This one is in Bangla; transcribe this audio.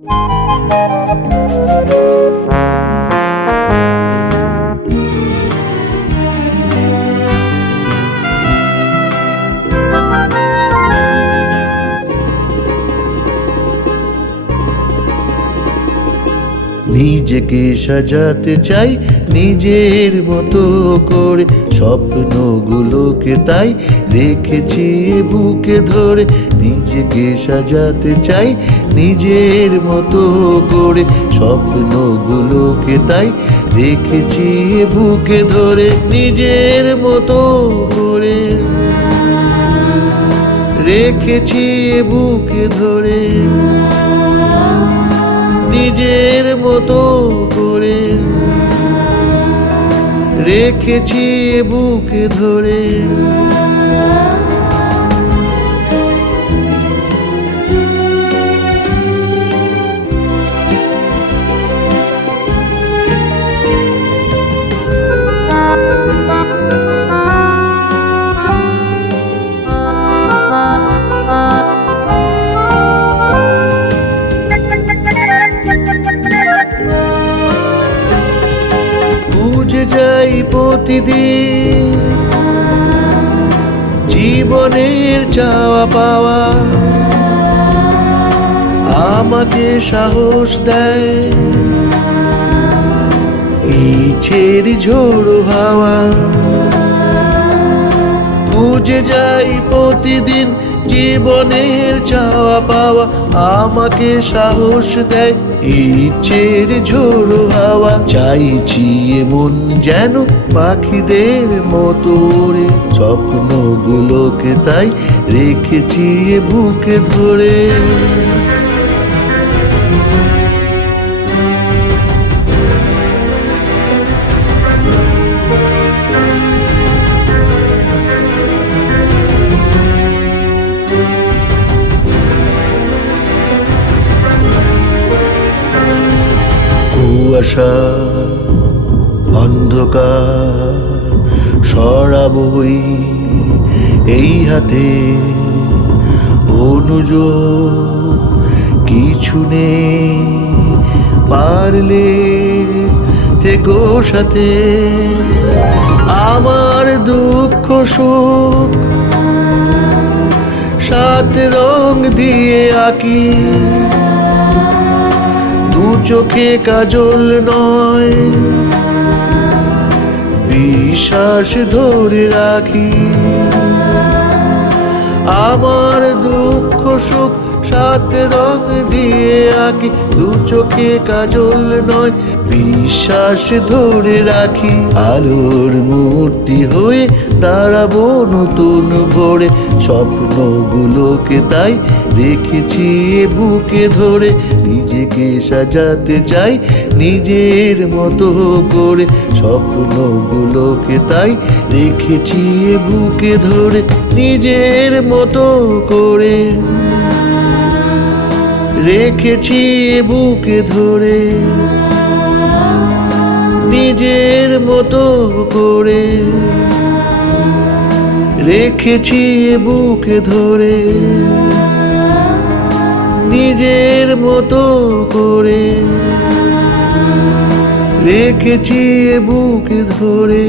নিজেকে সাজাতে চাই নিজের মতো করে, স্বপ্নগুলোকে তাই রেখেছি বুকে ধরে। নিজেকে সাজাতে চাই নিজের মতো করে, স্বপ্নগুলোকে তাই রেখেছি বুকে ধরে। নিজের মতো করে রেখেছি বুকে ধরে, নিজের মতো করে রেখেছি বুকে ধরে। খুঁজে যাই প্রতিদিন জীবনের চাওয়া পাওয়া, আমাকে সাহস দেয় ইচ্ছের ঝোড়ো হাওয়া। খুঁজে যাই প্রতিদিন জীবনের চাওয়া পাওয়া, আমাকে সাহস দেয় ইচ্ছের ঝোড়ো হাওয়া। চাইছি এমন যেন পাখিদের মতো উড়ে, স্বপ্নগুলোকে তাই রেখেছি বুকে ধরে। কুয়াশা অন্ধকার সরাবই এই হাতে, অনুযোগ কিছু নেই, পারলে থেকো সাথে। আমার দুঃখ সুখ সাত রং দিয়ে আঁকি, দু চোখে কাজল নয় বিশ্বাস ধরে রাখি। আমার দুঃখ সুখ সাত রং দিয়ে আঁকি, দু চোখে কাজল নয় বিশ্বাস ধরে রাখি। আলোর মূর্তি হয়ে দাঁড়াবো নতুন ভোরে, স্বপ্নগুলোকে তাই রেখেছি বুকে ধরে। নিজেকে সাজাতে চাই নিজের মতো করে, স্বপ্নগুলোকে তাই রেখেছি বুকে ধরে। নিজের মতো করে রেখেছি বুকে ধরে, নিজের মতো করে রেখেছি বুকে ধরে, নিজের মতো করে রেখেছি বুকে ধরে।